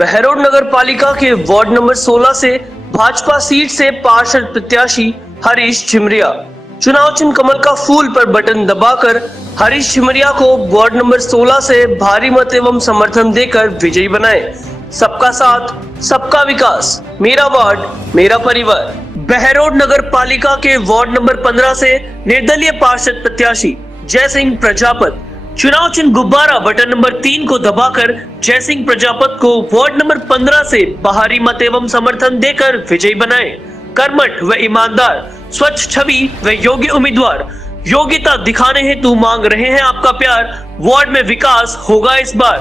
बहरोड नगर पालिका के ward number 16 से भाजपा सीट से पार्षद प्रत्याशी हरीश छिमरिया चुनाव चिन्ह कमल का फूल पर बटन दबाकर हरीश छिमरिया को वार्ड नंबर 16 से भारी मत एवं समर्थन देकर विजयी बनाए। सबका साथ सबका विकास, मेरा वार्ड मेरा परिवार। बहरोड नगर पालिका के वार्ड नंबर 15 से निर्दलीय पार्षद प्रत्याशी जय सिंह प्रजापत चुनाव चिन्ह गुब्बारा बटन नंबर 3 को दबाकर जय सिंह प्रजापत को वार्ड नंबर 15 से बाहरी मत एवं समर्थन देकर विजयी बनाए। कर्मठ व ईमानदार, स्वच्छ छवि व योग्य उम्मीदवार, योग्यता दिखाने हेतु मांग रहे हैं आपका प्यार। वार्ड में विकास होगा इस बार।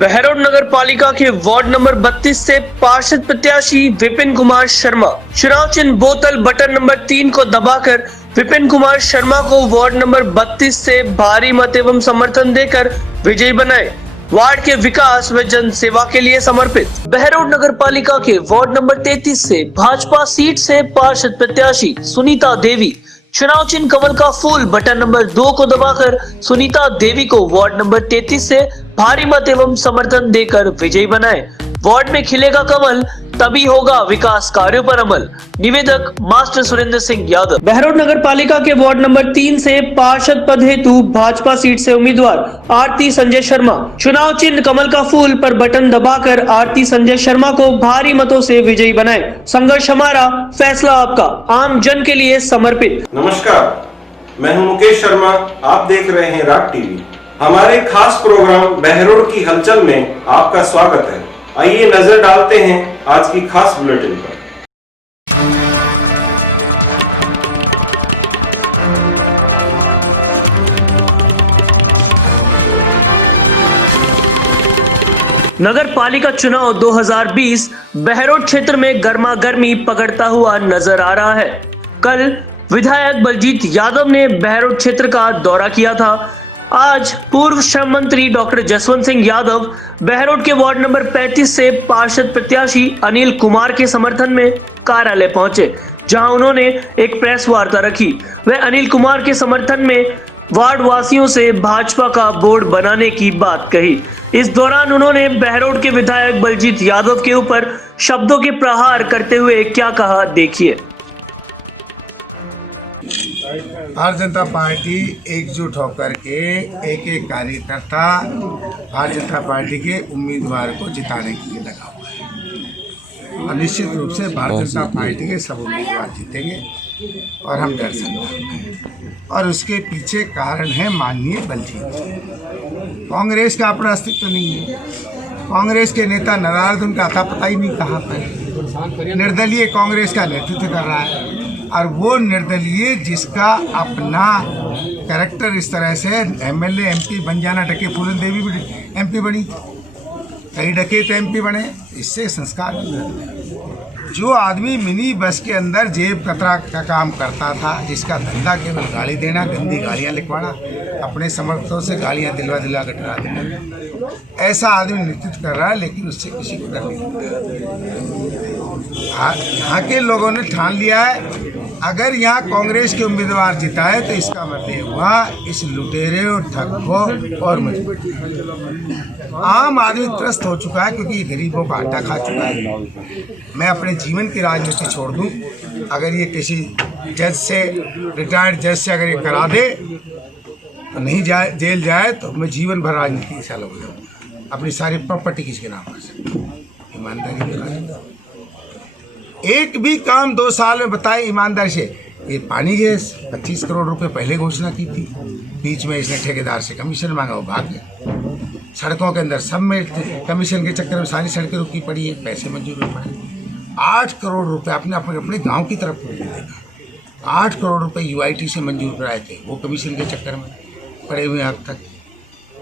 बहरोड नगर पालिका के वार्ड नंबर 32 से पार्षद प्रत्याशी विपिन कुमार शर्मा चुनाव चिन्ह बोतल बटन नंबर 3 को दबाकर विपिन कुमार शर्मा को वार्ड नंबर 32 से भारी मत एवं समर्थन देकर विजयी बनाए। वार्ड के विकास व जन सेवा के लिए समर्पित। बहरोड नगर पालिका के वार्ड नंबर 33 से भाजपा सीट से पार्षद प्रत्याशी सुनीता देवी चुनाव चिन्ह कमल का फूल बटन नंबर 2 को दबाकर सुनीता देवी को वार्ड नंबर 33 से भारी मत एवं समर्थन देकर विजयी बनाए। वार्ड में खिलेगा कमल, तभी होगा विकास कार्यों पर अमल। निवेदक मास्टर सुरेंद्र सिंह यादव। बहरोड नगर पालिका के वार्ड नंबर 3 से पार्षद पद हेतु भाजपा सीट से उम्मीदवार आरती संजय शर्मा चुनाव चिन्ह कमल का फूल पर बटन दबाकर आरती संजय शर्मा को भारी मतों से विजयी बनाए। संघर्ष हमारा, फैसला आपका, आम जन के लिए समर्पित। नमस्कार, मैं हूं मुकेश शर्मा। आप देख रहे हैं राग टीवी। हमारे खास प्रोग्राम बहरोड की हलचल में आपका स्वागत है। आइए नजर डालते हैं आज की खास बुलेटिन पर। नगर पालिका चुनाव 2020 बहरोड क्षेत्र में गर्मा गर्मी पकड़ता हुआ नजर आ रहा है। कल विधायक बलजीत यादव ने बहरोड क्षेत्र का दौरा किया था। आज पूर्व श्रम मंत्री डॉक्टर जसवंत सिंह यादव बहरोड के वार्ड नंबर 35 से पार्षद प्रत्याशी अनिल कुमार के समर्थन में कार्यालय पहुंचे, जहां उन्होंने एक प्रेस वार्ता रखी। वह अनिल कुमार के समर्थन में वार्ड वासियों से भाजपा का बोर्ड बनाने की बात कही। इस दौरान उन्होंने बहरोड के विधायक बलजीत यादव के ऊपर शब्दों के प्रहार करते हुए क्या कहा, देखिए। भारतीय जनता पार्टी एकजुट होकर के एक एक कार्यकर्ता भारतीय जनता पार्टी के उम्मीदवार को जिताने के लिए लगा हुआ है और निश्चित रूप से भारतीय जनता पार्टी के सब उम्मीदवार जीतेंगे और हम डर सकते हैं। और उसके पीछे कारण है माननीय बलजीत। कांग्रेस का अपना अस्तित्व नहीं है। कांग्रेस के नेता नाराज, उनका आता पता ही नहीं कहाँ पर। निर्दलीय कांग्रेस का नेतृत्व कर रहा है और वो निर्दलीय जिसका अपना कैरेक्टर इस तरह से एमएलए एमपी बन जाना, डके फूलन देवी भी एमपी बनी, कई डके तो एमपी बने, इससे संस्कार नहीं। जो आदमी मिनी बस के अंदर जेब कतरा का काम करता था, जिसका धंधा केवल गाली देना, गंदी गालियाँ लिखवाना, अपने समर्थकों से गालियाँ दिलवा कर डरा देना, ऐसा आदमी नेतृत्व कर रहा है। लेकिन उससे किसी को डर नहीं। यहाँ के लोगों ने ठान लिया है अगर यहाँ कांग्रेस के उम्मीदवार जिताए तो इसका मतलब हुआ इस लुटेरे और ठग को और मजबूत। आम आदमी त्रस्त हो चुका है क्योंकि गरीबों का आटा खा चुका है। मैं अपने जीवन की राजनीति छोड़ दूं, अगर ये किसी जज से, रिटायर्ड जज से अगर ये करा दे तो नहीं जाए, जेल जाए, तो मैं जीवन भर राजनीति से अलग हो जाऊँ। अपनी सारी प्रॉपर्टी किसके नाम कर सकूँ? ईमानदारी के राजनीति। एक भी काम 2 साल में बताए ईमानदारी से। ये पानी गैस 25 करोड़ रुपए पहले घोषणा की थी, बीच में इसने ठेकेदार से कमीशन मांगा, वो भाग गया। सड़कों के अंदर सब में कमीशन के चक्कर में सारी सड़कें रुकी पड़ी है, पैसे मंजूर हो पड़े। 8 करोड़ रुपए आपने अपने गांव की तरफ को देखा। 8 करोड़ रुपए यूआईटी से मंजूर कराए थे, वो कमीशन के चक्कर में पड़े हुए अब तक।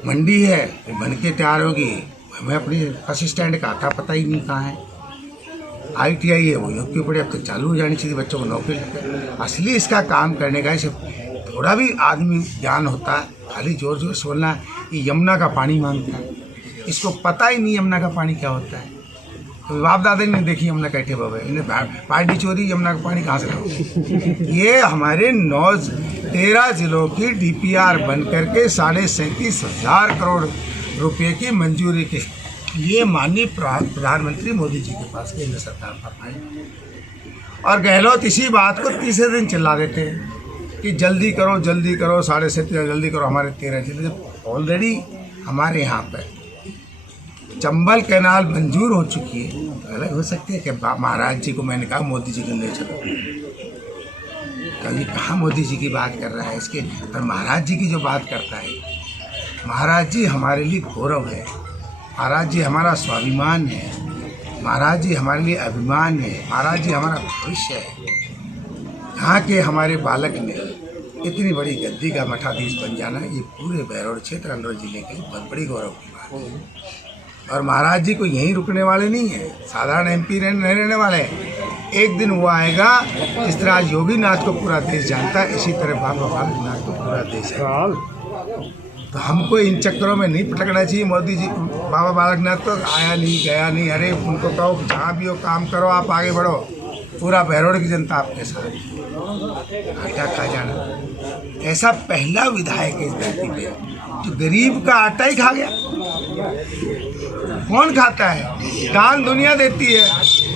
मंडी है वो बन के तैयार होगी, हमें अपनी बस स्टैंड का आता पता ही नहीं कहाँ है। ITI है वो यूपी पड़े, अब तो चालू हो जानी चाहिए, बच्चों को नौकरी। असली इसका काम करने का इसे थोड़ा भी आदमी ज्ञान होता है, खाली जोर जोर से बोलना कि यमुना का पानी मांगता है। इसको पता ही नहीं यमुना का पानी क्या होता है। तो बाप दादा ने देखी यमुना कैठे बाबा, इन्हें पार्टी चोरी, यमुना का पानी कहाँ से लाओ। ये हमारे 13 जिलों की DPR बन करके 37,500 करोड़ रुपये की मंजूरी के ये माननीय प्रधानमंत्री मोदी जी के पास केंद्र सरकार का फाइल, और गहलोत इसी बात को तीसरे दिन चिल्ला देते हैं कि जल्दी करो 7:30 जल्दी करो, हमारे 13 जिले ऑलरेडी हमारे यहाँ पर चंबल कैनाल मंजूर हो चुकी है। तो अलग हो सकते हैं कि महाराज जी को मैंने कहा मोदी जी को ले चलो, कभी कहाँ मोदी जी की बात कर रहा है इसके, पर महाराज जी की जो बात करता है, महाराज जी हमारे लिए गौरव है, महाराज जी हमारा स्वाभिमान है, महाराज जी हमारे लिए अभिमान है, महाराज जी हमारा भविष्य है। यहाँ के हमारे बालक ने इतनी बड़ी गद्दी का मठाधीश बन जाना, ये पूरे बहरौड़ क्षेत्र अलवर जिले के लिए बहुत बड़ी गौरव की बात है। और महाराज जी को यहीं रुकने वाले नहीं हैं, साधारण MP नहीं रहने वाले हैं। एक दिन वो आएगा, जिस तरह आज योगी नाथ को पूरा देश जानता है, इसी तरह बाबा बालकनाथ को पूरा देश है। तो हमको इन चक्करों में नहीं पटकना चाहिए। मोदी जी बाबा बालकनाथ तो आया नहीं गया नहीं, अरे उनको कहो जहाँ भी हो काम करो, आप आगे बढ़ो, पूरा बहरौड़ की जनता आपके साथ। आटा खा जाना, ऐसा पहला विधायक है इस धरती पे जो गरीब का आटा ही खा गया। कौन खाता है? दान दुनिया देती है,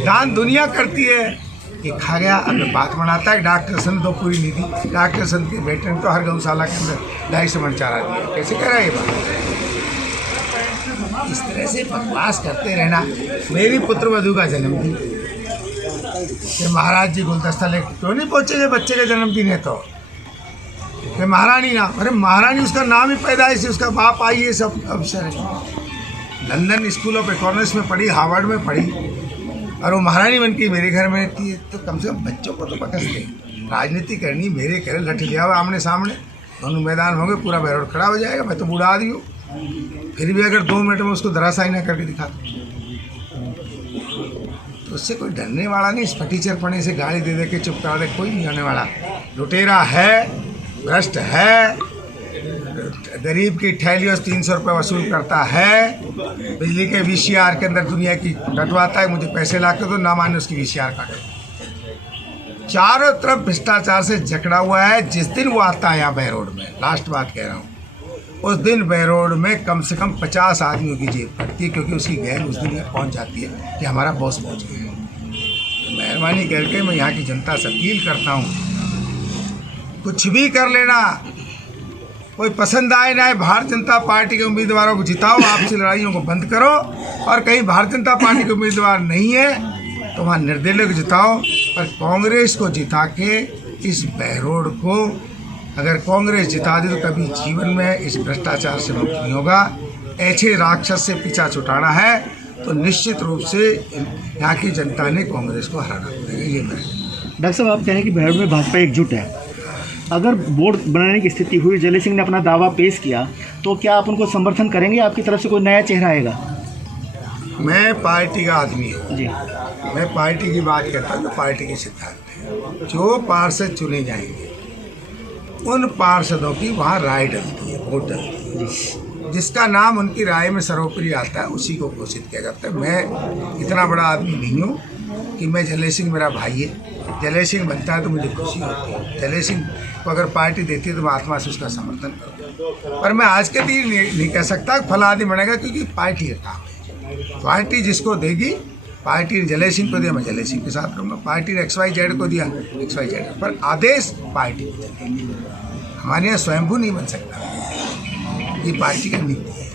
दान दुनिया करती है, ये खा गया। अब बात बनाता है डॉक्टर सन दो पूरी निधि, डॉक्टर सन के बेटे ने तो हर गौशाला के अंदर 250 मन चारा दिया। कैसे कह रहा है ये बात? इस तरह से बकवास करते रहना। मेरी पुत्रवधू का जन्मदिन, कि महाराज जी गुलदस्ता लेकर क्यों नहीं पहुँचे बच्चे का जन्मदिन है तो? कि महारानी नाम, अरे महारानी उसका नाम ही पैदाइश है, उसका बाप आई है, सब अवसर है। लंदन स्कूल ऑफ इकोनॉमिक्स में पढ़ी, हार्वर्ड में पढ़ी, और वो महारानी बन के मेरे घर में रहती है। तो कम से कम बच्चों को तो बकस दे। राजनीति करनी मेरे घर लठ लिया हुआ आमने सामने, दोनों मैदान होंगे, पूरा बहरौड़ खड़ा हो जाएगा। मैं तो बूढ़ा आदमी हूँ, फिर भी अगर 2 मिनट में उसको धराशायी ना करके दिखा तो उससे कोई डरने वाला नहीं। इस फटीचर पने से गाली दे के चुप करा दे, कोई नहीं आने वाला। लुटेरा है, भ्रष्ट है, गरीब की थैलियों से 300 रुपये वसूल करता है, बिजली के VCR के अंदर दुनिया की कटवाता है। मुझे पैसे ला के तो ना माने उसकी VCR काटे। चारों तरफ भ्रष्टाचार से जकड़ा हुआ है। जिस दिन वो आता है यहाँ बहरौड़ में, लास्ट बात कह रहा हूँ, उस दिन बहरौड़ में कम से कम 50 आदमियों की जेब फटती है, क्योंकि उसकी गैंग उस दिन यहाँ पहुँच जाती है कि हमारा बॉस पहुँच गया है। तो मेहरबानी करके मैं यहाँ की जनता से अपील करता हूँ, कुछ भी कर लेना, कोई पसंद आए ना आए, भारतीय जनता पार्टी के उम्मीदवारों को जिताओ, आपसी लड़ाइयों को बंद करो। और कहीं भारतीय जनता पार्टी के उम्मीदवार नहीं है तो वहाँ निर्दलीय को जिताओ, पर कांग्रेस को जिता के इस बहरौड़ को अगर कांग्रेस जिता दे तो कभी जीवन में इस भ्रष्टाचार से मुक्त नहीं होगा। ऐसे राक्षस से पीछा छुटाना है तो निश्चित रूप से यहाँ की जनता ने कांग्रेस को हराना पड़ेगा। ये मैं डॉक्टर साहब, आप कह रहे हैं कि बहरौड़ में भाजपा एकजुट है। अगर बोर्ड बनाने की स्थिति हुई, जले सिंह ने अपना दावा पेश किया, तो क्या आप उनको समर्थन करेंगे? आपकी तरफ से कोई नया चेहरा आएगा? मैं पार्टी का आदमी हूँ जी, मैं पार्टी की बात करता हूँ तो पार्टी के सिद्धांत है। जो पार्षद चुने जाएंगे उन पार्षदों की वहाँ राय डलती है, वोट डलती है। जिसका नाम उनकी राय में सर्वोपरि आता है उसी को घोषित किया जाता है। मैं इतना बड़ा आदमी नहीं हूँ कि मैं जले सिंह मेरा भाई है, जले सिंह बनता है तो मुझे खुशी होती है। जले सिंह को अगर पार्टी देती है तो मैं आत्मा से उसका समर्थन करूँ, पर मैं आज के दिन नहीं कह सकता फला आदमी बनेगा, क्योंकि पार्टी का काम है। पार्टी जिसको देगी, पार्टी ने जले सिंह को दिया, मैं जले सिंह के साथ रहूँगा। पार्टी ने XYZ को दिया, XYZ, पर आदेश पार्टी को देगी। हमारे यहाँ स्वयंभू नहीं बन सकता, ये पार्टी की नीति है।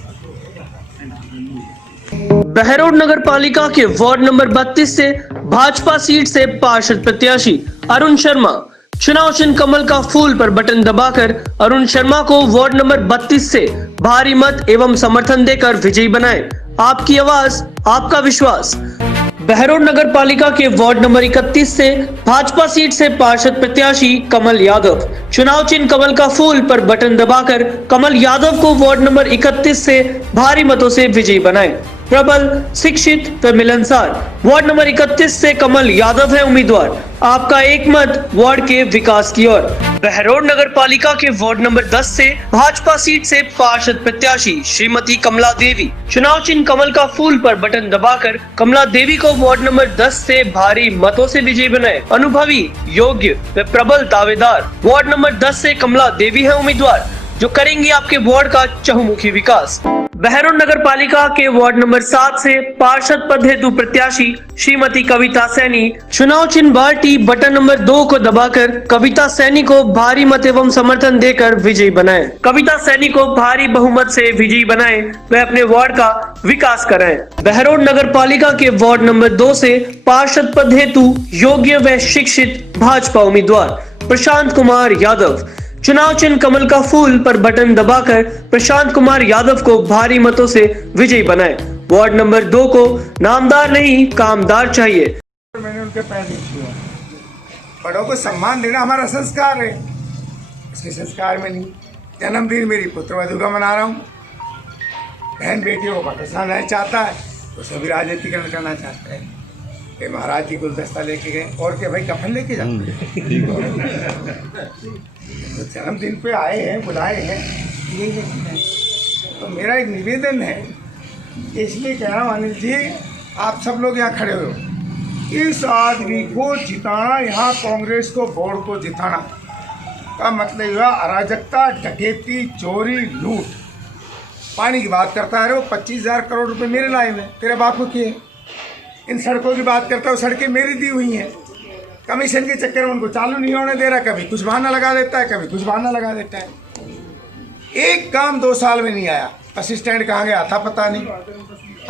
बहरौड़ नगर पालिका के वार्ड नंबर 32 से भाजपा सीट से पार्षद प्रत्याशी अरुण शर्मा चुनाव चिन्ह कमल का फूल पर बटन दबाकर अरुण शर्मा को वार्ड नंबर 32 से भारी मत एवं समर्थन देकर विजयी बनाए। आपकी आवाज, आपका विश्वास। बहरौड़ नगर पालिका के वार्ड नंबर 31 से भाजपा सीट से पार्षद प्रत्याशी कमल यादव चुनाव चिन्ह कमल का फूल पर बटन दबाकर कमल यादव को वार्ड नंबर 31 से भारी मतों से विजयी बनाए। प्रबल, शिक्षित व मिलनसार वार्ड नंबर 31 से कमल यादव है उम्मीदवार। आपका एक मत वार्ड के विकास की ओर। बहरौड़ नगर पालिका के वार्ड नंबर 10 से भाजपा सीट से पार्षद प्रत्याशी श्रीमती कमला देवी चुनाव चिन्ह कमल का फूल पर बटन दबाकर कमला देवी को वार्ड नंबर 10 से भारी मतों से विजयी बनाए। अनुभवी, योग्य व प्रबल दावेदार वार्ड नंबर 10 से कमला देवी है उम्मीदवार। जो करेंगी आपके वार्ड का चहुमुखी विकास। बहरोड नगर पालिका के वार्ड नंबर 7 से पार्षद पद हेतु प्रत्याशी श्रीमती कविता सैनी चुनाव चिन्ह बाल्टी बटन नंबर 2 को दबाकर कविता सैनी को भारी मत एवं समर्थन देकर विजयी बनाएं। कविता सैनी को भारी बहुमत से विजयी बनाएं व अपने वार्ड का विकास कराएं। बहरोड नगर पालिका के वार्ड नंबर 2 से पार्षद पद हेतु योग्य व शिक्षित भाजपा उम्मीदवार प्रशांत कुमार यादव चुनाव चिन्ह कमल का फूल पर बटन दबाकर प्रशांत कुमार यादव को भारी मतों से विजयी बनाए। वार्ड नंबर 2 को नामदार नहीं कामदार चाहिए। मैंने उनके पैर नहीं छुए। बड़ों को सम्मान देना हमारा संस्कार है, इसके संस्कार में नहीं। जन्मदिन मेरी पुत्रवधू का मना रहा हूँ, बहन बेटियों को पसंद नहीं चाहता है तो सभी राजनीतिकरण करना चाहता है कि महाराज जी गुलदस्ता लेके गए और के भाई कफन लेके जाओ। तो जन्मदिन पे आए हैं, बुलाए हैं, तो मेरा एक निवेदन है, इसलिए कह रहा हूँ अनिल जी, आप सब लोग यहाँ खड़े हो, इस आदमी को जिताना, यहाँ कांग्रेस को बोर्ड को जिताना का मतलब हुआ अराजकता, डकैती, चोरी, लूट। पानी की बात करता है, वो 25,000 करोड़ रुपए मेरे लाए हुए, तेरे बाप को किए। इन सड़कों की बात करता है, सड़कें मेरी दी हुई हैं। कमीशन के चक्कर में उनको चालू नहीं होने दे रहा, कभी कुछ बहाना लगा देता है, कभी कुछ बहाना लगा देता है। एक काम 2 साल में नहीं आया। असिस्टेंट कहाँ गया था पता नहीं,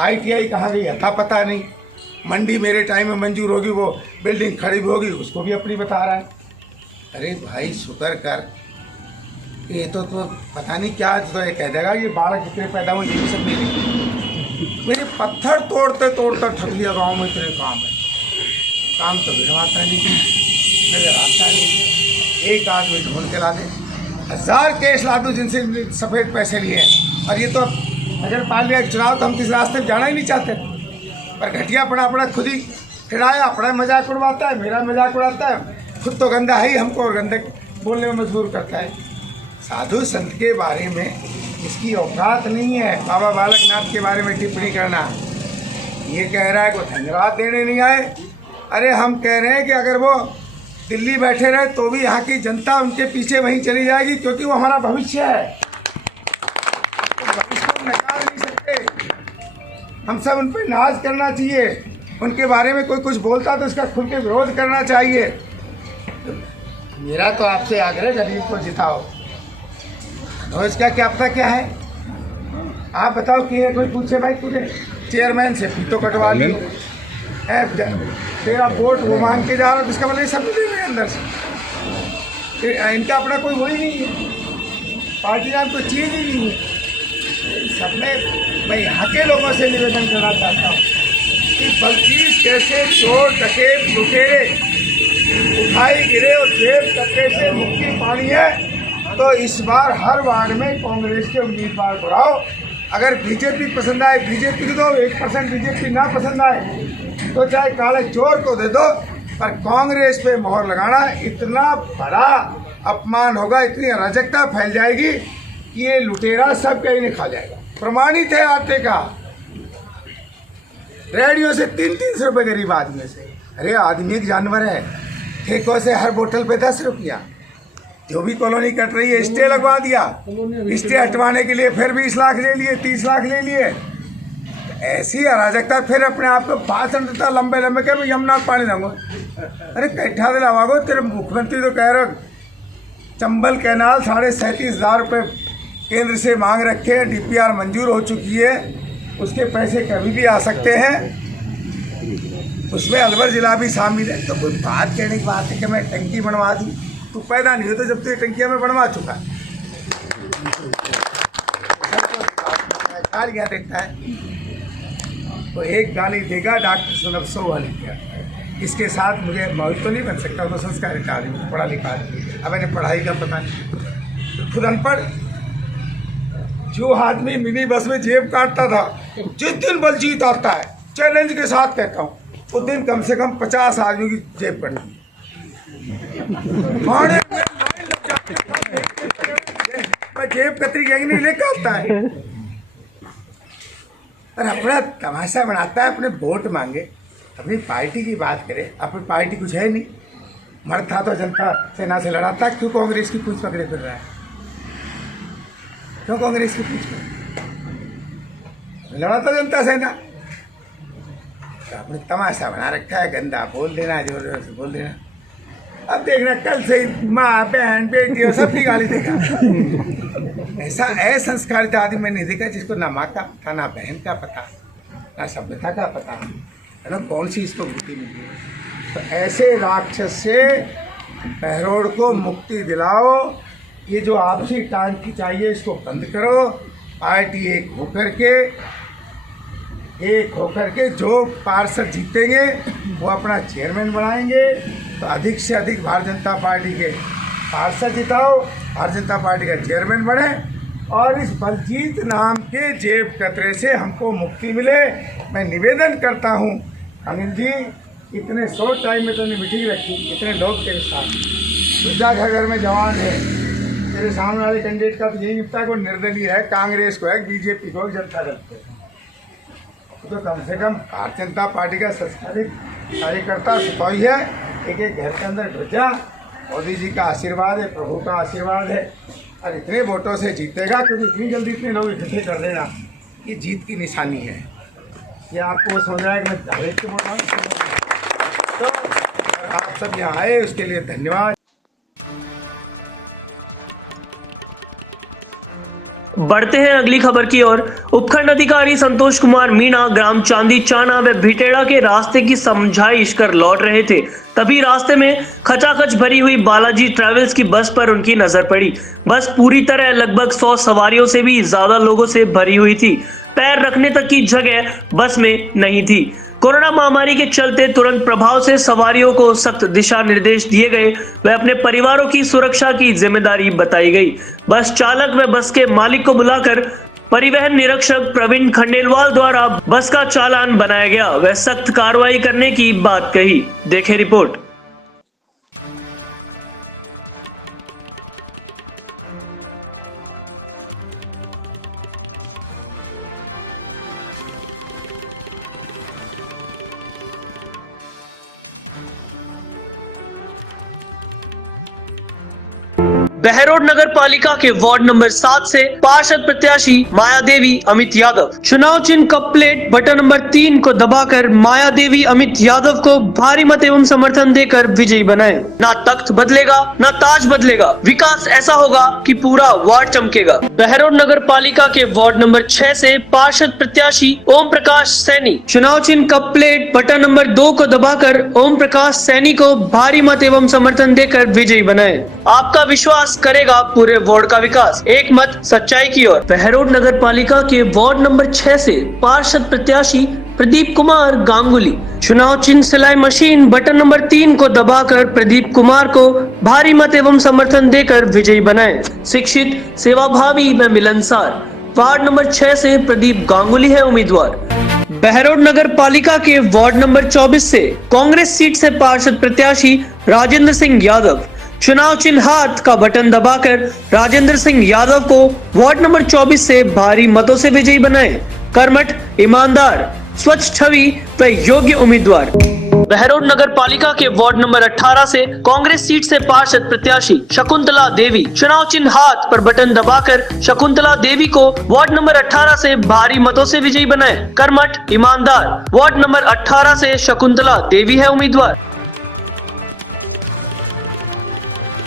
ITI कहाँ गई था पता नहीं, मंडी मेरे टाइम में मंजूर होगी, वो बिल्डिंग खड़ी भी होगी, उसको भी अपनी बता रहा है। अरे भाई शुक्र कर, ये तो पता नहीं क्या तो ये कह देगा ये बालक कितने पैदा हुए, ये भी सब मेरे पत्थर तोड़ते तोड़ते थक लिया। गाँव में इतने काम है, काम तो भिड़वाता नहीं, नजर आता नहीं। एक आदमी ढूंढ के ला दे, 1000 केस ला दूँ जिनसे सफ़ेद पैसे लिए हैं। और ये तो नगर पालिका का चुनाव तो हम किस रास्ते में जाना ही नहीं चाहते, पर घटिया पड़ा खुद ही खिलाया, अपना मजाक उड़वाता है, मेरा मजाक उड़ाता है, खुद तो गंदा है ही, हमको और गंदे बोलने में मजबूर करता है। साधु संत के बारे में इसकी औकात नहीं है बाबा बालकनाथ के बारे में टिप्पणी करना। ये कह रहा है कि धन्यवाद देने नहीं आए। अरे हम कह रहे हैं कि अगर वो दिल्ली बैठे रहे तो भी यहाँ की जनता उनके पीछे वहीं चली जाएगी, क्योंकि वो हमारा भविष्य है, तो भविष्य को नकार नहीं सकते। हम सब उन पर नाज करना चाहिए, उनके बारे में कोई कुछ बोलता तो उसका खुल के विरोध करना चाहिए। मेरा तो आपसे आग्रह, गरीब को जिताओ। और इसका क्या पता क्या है, आप बताओ कि है कोई पूछे भाई तुझे चेयरमैन से फीतो कटवा लियो, तेरा वोट वो मांग के जा रहा है, इसका मतलब सब दे रहे अंदर से। इनका अपना कोई वही नहीं है, पार्टी नाम कोई चीज़ ही नहीं है। सबने मैं यहाँ के लोगों से निवेदन करना चाहता हूँ कि बल्कि कैसे चोर डकैत लुटेरे उठाई गिरे और जेब कपड़े से मुक्ति पानी है, तो इस बार हर वार्ड में कांग्रेस के उम्मीदवार बढ़ाओ। अगर बीजेपी पसंद आए बीजेपी को दो, 1% बीजेपी ना पसंद आए तो चाहे काले चोर को दे दो, पर कांग्रेस पे मोहर लगाना इतना बड़ा अपमान होगा, इतनी अराजकता फैल जाएगी कि ये लुटेरा सब कहीं नहीं खा जाएगा। प्रमाणित है आटे का, रेडियो से 300 रुपये गरीब आदमी से। अरे आदमी एक जानवर है, ठेकों से हर बोतल पे 10 रुपया। जो भी कॉलोनी कट रही है स्टे लगवा दिया, स्टे हटवाने के लिए फिर 20 लाख ले लिए, 30 लाख ले लिए। ऐसी अराजकता, फिर अपने आप को भाषण देता लंबे लंबे के मैं यमुना पानी लाऊंगा। अरे कैठा दे लावागो, तेरे मुख्यमंत्री तो कह रहे चंबल कैनाल 37,500 रुपये केंद्र से मांग रखे, DPR मंजूर हो चुकी है, उसके पैसे कभी भी आ सकते हैं, उसमें अलवर जिला भी शामिल है। तो कोई बात कहने की बात है कि मैं टंकी बनवा दूँ, तू पैदा नहीं हो तो जब तू टंकिया में बनवा चुका है, क्या देखता है। तो एक गाली देगा डॉक्टर सुलभ सो वाली क्या, इसके साथ मुझे मौत तो नहीं बन सकता, तो संस्कारित आदमी, पढ़ा लिखा आदमी। अब मैंने पढ़ाई का पता नहीं, खुद अनपढ़। जो आदमी मिनी बस में जेब काटता था, जिस दिन बलजीत आता है, चैलेंज के साथ कहता हूँ, उस दिन कम से कम 50 आदमी की जेब कटी। मैं जेब कतरी गैंग नहीं लेकर आता है, और अपना तमाशा बनाता है, अपने वोट मांगे, अपनी पार्टी की बात करे। अपनी पार्टी कुछ है नहीं, मर्द था तो जनता सेना से लड़ाता, क्यों कांग्रेस की पूछ पकड़े फिर रहा है। क्यों कांग्रेस के पीछे? लड़ा तो जनता से ना, तो आपने तमाशा बना रखा है, गंदा बोल देना, जोर जोर से बोल देना। अब देखना कल से माँ बहन बेटी सबकी गाली देगा। ऐसा असंस्कारित आदमी मैंने नहीं देखा जिसको ना माँ का पता, ना बहन का पता, ना सभ्यता का पता है ना, कौन सी इसको बुद्धि मिली है। तो ऐसे राक्षस से बहरोड़ को मुक्ति दिलाओ। ये जो आपसी टांग खिंचाई है इसको बंद करो। पार्टी एक होकर के जो पार्षद जीतेंगे वो अपना चेयरमैन बनाएंगे। तो अधिक से अधिक भारतीय जनता पार्टी के पार्षद जिताओ, भारतीय जनता पार्टी का चेयरमैन बने और इस बलजीत नाम के जेब कतरे से हमको मुक्ति मिले। मैं निवेदन करता हूँ अनिल जी, इतने शॉर्ट टाइम में तुमने मीटिंग रखी, इतने लोग तेरे साथ, घर में जवान है, तेरे सामने वाले कैंडिडेट का तो यही निपटा है, को निर्दलीय है, कांग्रेस को है, बीजेपी को, जनता दल को, तो कम से कम भारतीय जनता पार्टी का संस्थानिक कार्यकर्ता सिपाही है। एक एक घर के अंदर घुस जा, मोदी जी का आशीर्वाद है, प्रभु का आशीर्वाद है और इतने वोटों से जीतेगा, क्योंकि इतनी जल्दी इतने लोग इकट्ठे कर देना ये जीत की निशानी है। ये आपको समझ रहा है कि मैं धार्मिक के बोल रहा हूँ। तो आप सब यहाँ आए उसके लिए धन्यवाद। बढ़ते हैं अगली खबर की ओर। उपखंड अधिकारी संतोष कुमार मीणा ग्राम चांदी चाना व भिटेड़ा के रास्ते की समझाइश कर लौट रहे थे, तभी रास्ते में खचाखच भरी हुई बालाजी ट्रैवल्स की बस पर उनकी नजर पड़ी। बस पूरी तरह लगभग 100 सवारियों से भी ज्यादा लोगों से भरी हुई थी। पैर रखने तक की जगह बस में नहीं थी। कोरोना महामारी के चलते तुरंत प्रभाव से सवारियों को सख्त दिशा निर्देश दिए गए व अपने परिवारों की सुरक्षा की जिम्मेदारी बताई गई। बस चालक व बस के मालिक को बुलाकर परिवहन निरीक्षक प्रवीण खंडेलवाल द्वारा बस का चालान बनाया गया व सख्त कार्रवाई करने की बात कही। देखें रिपोर्ट। बहरोड नगर पालिका के वार्ड नंबर 7 से पार्षद प्रत्याशी माया देवी अमित यादव चुनाव चिन्ह कप प्लेट बटन नंबर 3 को दबाकर माया देवी अमित यादव को भारी मत एवं समर्थन देकर विजयी बनाए। ना तख्त बदलेगा ना ताज बदलेगा, विकास ऐसा होगा कि पूरा वार्ड चमकेगा। बहरोड नगर पालिका के वार्ड नंबर 6 से पार्षद प्रत्याशी ओम प्रकाश सैनी चुनाव चिन्ह कप प्लेट बटन नंबर 2 को दबाकर ओम प्रकाश सैनी को भारी मत एवं समर्थन देकर विजयी बनाए। आपका विश्वास करेगा पूरे वार्ड का विकास, एक मत सच्चाई की ओर। बहरोड नगर पालिका के वार्ड नंबर 6 से पार्षद प्रत्याशी प्रदीप कुमार गांगुली चुनाव चिन्ह सिलाई मशीन बटन नंबर 3 को दबाकर प्रदीप कुमार को भारी मत एवं समर्थन देकर विजयी बनाए। शिक्षित, सेवाभावी व मिलनसार, वार्ड नंबर 6 से प्रदीप गांगुली है उम्मीदवार। बहरोड नगर पालिका के वार्ड नंबर 24 से कांग्रेस सीट से पार्षद प्रत्याशी राजेंद्र सिंह यादव चुनाव चिन्ह हाथ का बटन दबाकर राजेंद्र सिंह यादव को वार्ड नंबर 24 से भारी मतों से विजयी बनाए। कर्मठ, ईमानदार, स्वच्छ छवि व योग्य उम्मीदवार। बहरोड नगर पालिका के वार्ड नंबर 18 से कांग्रेस सीट से पार्षद प्रत्याशी शकुंतला देवी चुनाव चिन्ह हाथ पर बटन दबाकर शकुंतला देवी को वार्ड नंबर 18 से भारी मतों से विजयी बनाए। कर्मठ, ईमानदार, वार्ड नंबर 18 से शकुंतला देवी है उम्मीदवार।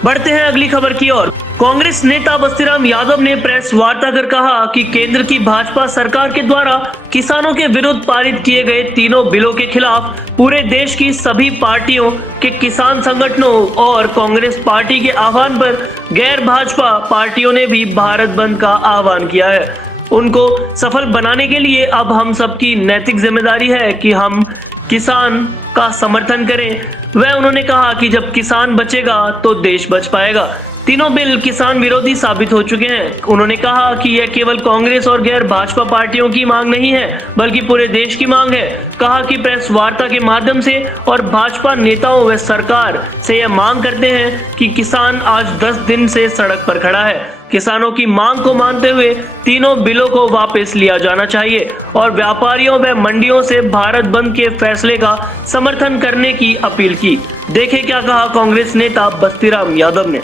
बढ़ते हैं अगली खबर की ओर। कांग्रेस नेता बस्तीराम यादव ने प्रेस वार्ता कर कहा कि केंद्र की भाजपा सरकार के द्वारा किसानों के विरुद्ध पारित किए गए तीनों बिलों के खिलाफ पूरे देश की सभी पार्टियों के किसान संगठनों और कांग्रेस पार्टी के आह्वान पर गैर भाजपा पार्टियों ने भी भारत बंद का आह्वान किया है। उनको सफल बनाने के लिए अब हम सबकी नैतिक जिम्मेदारी है कि हम किसान का समर्थन करें। वह उन्होंने कहा कि जब किसान बचेगा तो देश बच पाएगा। तीनों बिल किसान विरोधी साबित हो चुके हैं। उन्होंने कहा कि यह केवल कांग्रेस और गैर भाजपा पार्टियों की मांग नहीं है बल्कि पूरे देश की मांग है। कहा कि प्रेस वार्ता के माध्यम से और भाजपा नेताओं व सरकार से यह मांग करते हैं कि किसान आज 10 दिन से सड़क पर खड़ा है। किसानों की मांग को मानते हुए तीनों बिलों को वापस लिया जाना चाहिए और व्यापारियों व मंडियों से भारत बंद के फैसले का समर्थन करने की अपील की। देखें क्या कहा कांग्रेस नेता बस्तीराम यादव ने।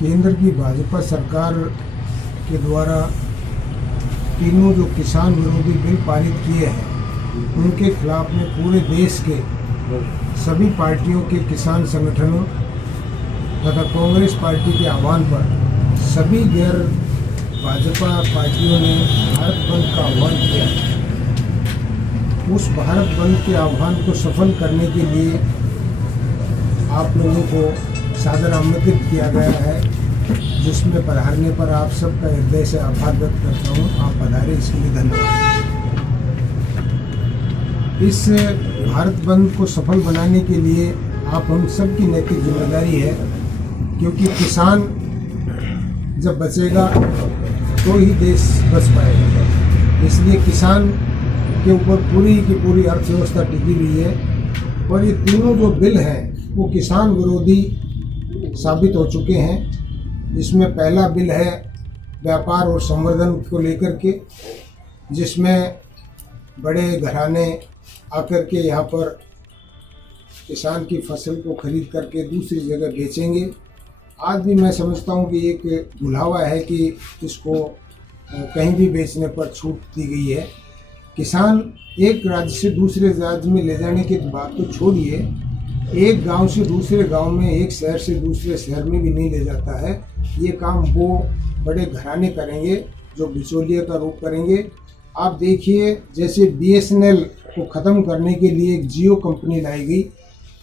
केंद्र की भाजपा सरकार के द्वारा तीनों जो किसान विरोधी बिल पारित किए हैं उनके खिलाफ में पूरे देश के सभी पार्टियों के किसान संगठनों तथा कांग्रेस पार्टी के आह्वान पर सभी गैर भाजपा पार्टियों ने भारत बंद का आह्वान किया है। उस भारत बंद के आह्वान को सफल करने के लिए आप लोगों को सादर आमंत्रित किया गया है, जिसमें पधारने पर आप सबका हृदय से आभार व्यक्त करता हूँ। आप पधारे, इसके लिए धन्यवाद। इस भारत बंद को सफल बनाने के लिए आप हम सब की नैतिक जिम्मेदारी है, क्योंकि किसान जब बचेगा तो ही देश बच पाएगा। इसलिए किसान के ऊपर पूरी की पूरी अर्थव्यवस्था टिकी हुई है और ये तीनों जो बिल हैं वो किसान विरोधी साबित हो चुके हैं। इसमें पहला बिल है व्यापार और संवर्धन को लेकर के, जिसमें बड़े घराने आकर के यहाँ पर किसान की फसल को खरीद करके दूसरी जगह बेचेंगे। आज भी मैं समझता हूँ कि एक बुलावा है कि इसको कहीं भी बेचने पर छूट दी गई है। किसान एक राज्य से दूसरे राज्य में ले जाने की बात तो छोड़िए, एक गांव से दूसरे गांव में, एक शहर से दूसरे शहर में भी नहीं ले जाता है। ये काम वो बड़े घराने करेंगे जो बिचौलिया का रूप करेंगे। आप देखिए, जैसे BSNL को ख़त्म करने के लिए एक जियो कंपनी लाई गई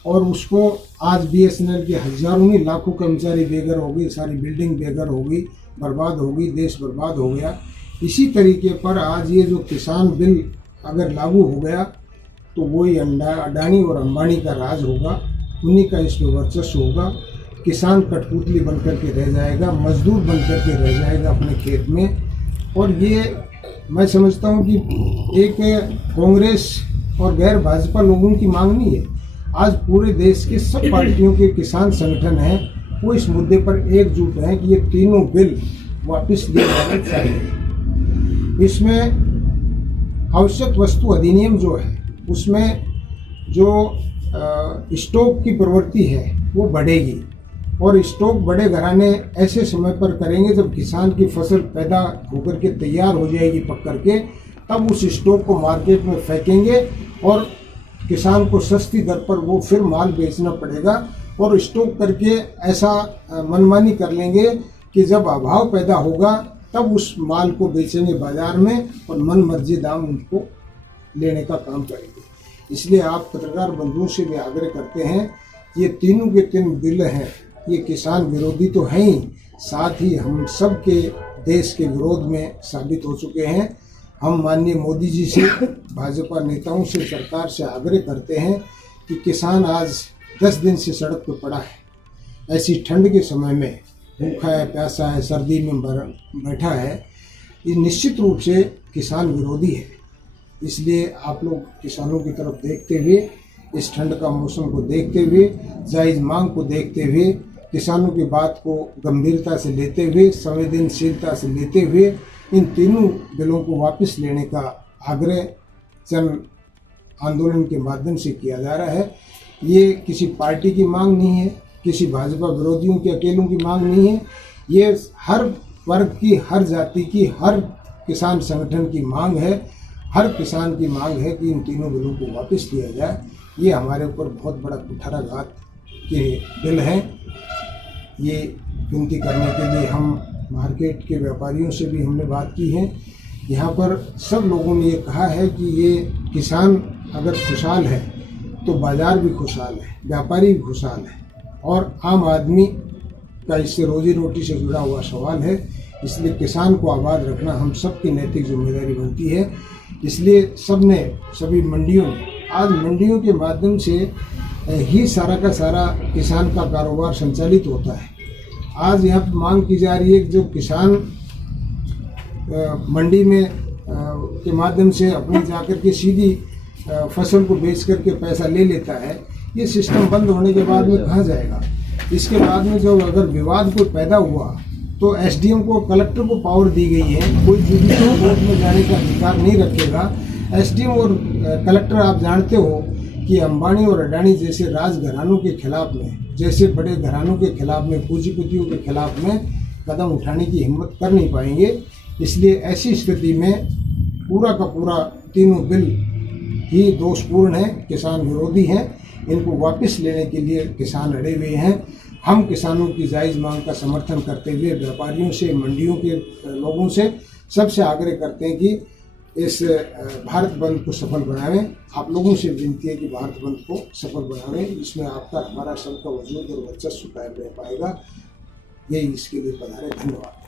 और उसको आज BSNL के हजारों नहीं लाखों कर्मचारी बेघर हो गए, सारी बिल्डिंग बेघर हो गई, बर्बाद हो गई, देश बर्बाद हो गया। इसी तरीके पर आज ये जो किसान बिल अगर लागू हो गया तो वही अडानी और अंबानी का राज होगा, उन्हीं का इसमें वर्चस्व होगा। किसान कठपुतली बनकर के रह जाएगा, मजदूर बनकर के रह जाएगा अपने खेत में। और ये मैं समझता हूँ कि एक कांग्रेस और गैर भाजपा लोगों की मांग नहीं है। आज पूरे देश के सब पार्टियों के किसान संगठन हैं, वो इस मुद्दे पर एकजुट हैं कि ये तीनों बिल वापस लिए जाने चाहिए। इसमें आवश्यक वस्तु अधिनियम जो है उसमें जो स्टॉक की प्रवृत्ति है वो बढ़ेगी और स्टॉक बड़े घराने ऐसे समय पर करेंगे जब किसान की फसल पैदा होकर के तैयार हो जाएगी पक करके, तब उस स्टॉक को मार्केट में फेंकेंगे और किसान को सस्ती दर पर वो फिर माल बेचना पड़ेगा और स्टॉक करके ऐसा मनमानी कर लेंगे कि जब अभाव पैदा होगा तब उस माल को बेचेंगे बाजार में और मन मर्जी दाम उनको लेने का काम करेंगे। इसलिए आप पत्रकार बंधुओं से भी आग्रह करते हैं, ये तीनों के तीन बिल हैं, ये किसान विरोधी तो हैं ही, साथ ही हम सब के देश के विरोध में साबित हो चुके हैं। हम माननीय मोदी जी से, भाजपा नेताओं से, सरकार से आग्रह करते हैं कि किसान आज 10 दिन से सड़क पर पड़ा है, ऐसी ठंड के समय में भूखा है, प्यासा है, सर्दी में बैठा है, ये निश्चित रूप से किसान विरोधी है। इसलिए आप लोग किसानों की तरफ देखते हुए, इस ठंड का मौसम को देखते हुए, जायज़ मांग को देखते हुए, किसानों की बात को गंभीरता से लेते हुए, संवेदनशीलता से लेते हुए इन तीनों बिलों को वापस लेने का आग्रह जन आंदोलन के माध्यम से किया जा रहा है। ये किसी पार्टी की मांग नहीं है, किसी भाजपा विरोधियों के अकेलों की मांग नहीं है, ये हर वर्ग की, हर जाति की, हर किसान संगठन की मांग है। हर किसान की मांग है कि इन तीनों बिलों को वापस लिया जाए। ये हमारे ऊपर बहुत बड़ा कुठाराघात के बिल हैं। ये विनती करने के लिए हम मार्केट के व्यापारियों से भी हमने बात की है। यहाँ पर सब लोगों ने ये कहा है कि ये किसान अगर खुशहाल है तो बाज़ार भी खुशहाल है, व्यापारी भी खुशहाल है और आम आदमी का इससे रोजी रोटी से जुड़ा हुआ सवाल है। इसलिए किसान को आबाद रखना हम सब की नैतिक जिम्मेदारी बनती है। इसलिए सब ने, सभी मंडियों ने, आज मंडियों के माध्यम से ही सारा का सारा किसान का कारोबार संचालित होता है। आज यहाँ पर मांग की जा रही है कि जो किसान मंडी में के माध्यम से अपने जाकर के सीधी फसल को बेच करके पैसा ले लेता है, ये सिस्टम बंद होने के बाद में कहाँ जाएगा। इसके बाद में जो अगर विवाद कोई पैदा हुआ तो SDM को, कलेक्टर को पावर दी गई है, कोई जुडिशियल कोर्ट में जाने का अधिकार नहीं रखेगा। SDM और कलेक्टर आप जानते हो कि अंबानी और अडानी जैसे राजघरानों के खिलाफ में, जैसे बड़े घरानों के खिलाफ में, पूंजीपतियों के खिलाफ में कदम उठाने की हिम्मत कर नहीं पाएंगे। इसलिए ऐसी स्थिति में पूरा का पूरा तीनों बिल ही दोषपूर्ण है, किसान विरोधी हैं। इनको वापस लेने के लिए किसान अड़े हुए हैं। हम किसानों की जायज़ मांग का समर्थन करते हुए व्यापारियों से, मंडियों के लोगों से सबसे आग्रह करते हैं कि इस भारत बंद को सफल बनावें। आप लोगों से विनती है कि भारत बंद को सफल बनावें, इसमें आपका हमारा सबका वजूद और वर्चस्व कायम रह पाएगा। यही इसके लिए पधारे। धन्यवाद।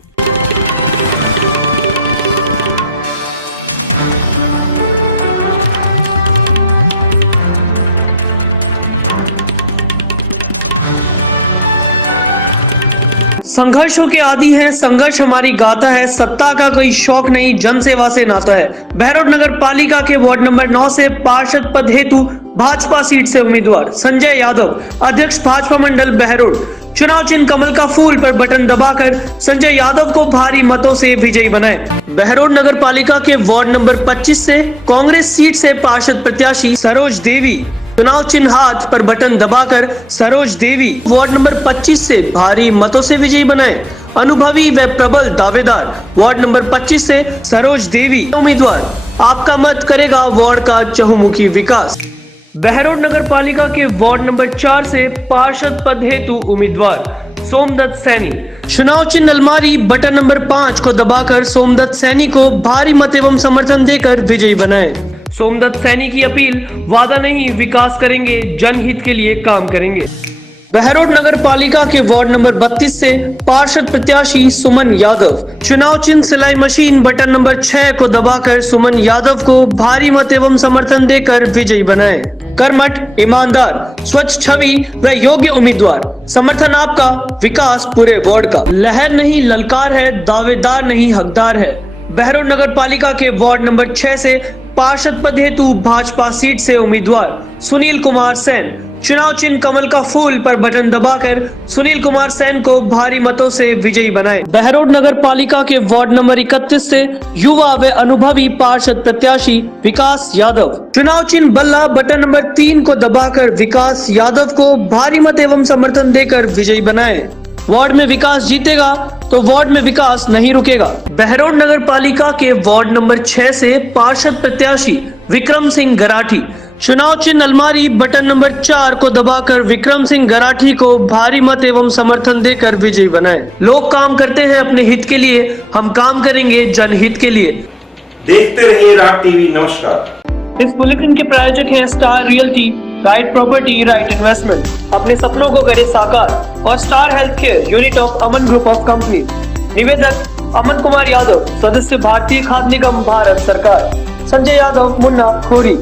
संघर्षों के आदी हैं, संघर्ष हमारी गाथा है, सत्ता का कोई शौक नहीं, जनसेवा से नाता है। बहरोड नगर पालिका के वार्ड नंबर 9 से पार्षद पद हेतु भाजपा सीट से उम्मीदवार संजय यादव, अध्यक्ष भाजपा मंडल बहरोड। चुनाव चिन्ह कमल का फूल पर बटन दबाकर संजय यादव को भारी मतों से विजयी बनाए। बहरोड नगर पालिका के वार्ड नंबर 25 से कांग्रेस सीट से पार्षद प्रत्याशी सरोज देवी, चुनाव चिन्ह हाथ पर बटन दबाकर सरोज देवी वार्ड नंबर 25 से भारी मतों से विजयी बनाए। अनुभवी व प्रबल दावेदार वार्ड नंबर 25 से सरोज देवी उम्मीदवार। आपका मत करेगा वार्ड का चहुमुखी विकास। बहरोड नगर पालिका के वार्ड नंबर 4 से पार्षद पद हेतु उम्मीदवार सोमदत्त सैनी, चुनाव चिन्ह अलमारी बटन नंबर 5 को दबाकर सोमदत्त सैनी को भारी मत एवं समर्थन देकर विजयी बनाए। सोमदत्त सैनी की अपील, वादा नहीं विकास करेंगे, जनहित के लिए काम करेंगे। बहरोड नगर पालिका के वार्ड नंबर 32 से पार्षद प्रत्याशी सुमन यादव, चुनाव चिन्ह सिलाई मशीन बटन नंबर 6 को दबाकर सुमन यादव को भारी मत एवं समर्थन देकर विजयी बनाए। कर्मठ, ईमानदार, स्वच्छ छवि व योग्य उम्मीदवार। समर्थन आपका, विकास पूरे वार्ड का। लहर नहीं ललकार है, दावेदार नहीं हकदार है। बहरोड नगर पालिका के वार्ड नंबर 6 से पार्षद पद हेतु भाजपा सीट से उम्मीदवार सुनील कुमार सेन, चुनाव चिन्ह कमल का फूल पर बटन दबाकर सुनील कुमार सेन को भारी मतों से विजयी बनाए। बहरोड नगर पालिका के वार्ड नंबर 31 से युवा व अनुभवी पार्षद प्रत्याशी विकास यादव, चुनाव चिन्ह बल्ला बटन नंबर 3 को दबाकर विकास यादव को भारी मत एवं समर्थन देकर विजयी बनाए। वार्ड में विकास जीतेगा तो वार्ड में विकास नहीं रुकेगा। बहरोड नगर पालिका के वार्ड नंबर 6 से पार्षद प्रत्याशी विक्रम सिंह गराठी, चुनाव चिन्ह अलमारी बटन नंबर 4 को दबाकर विक्रम सिंह गराठी को भारी मत एवं समर्थन देकर विजयी बनाए। लोग काम करते हैं अपने हित के लिए, हम काम करेंगे जनहित के लिए। देखते रहिए राग टीवी। नमस्कार। इस बुलेटिन के प्रायोजक हैं star realty, right property, right investment. अपने सपनों को करे साकार। और star health care, unit of Aman group of company. निवेदक अमन कुमार यादव, सदस्य भारतीय खाद्य निगम, भारत सरकार। संजय यादव, मुन्ना खोरी।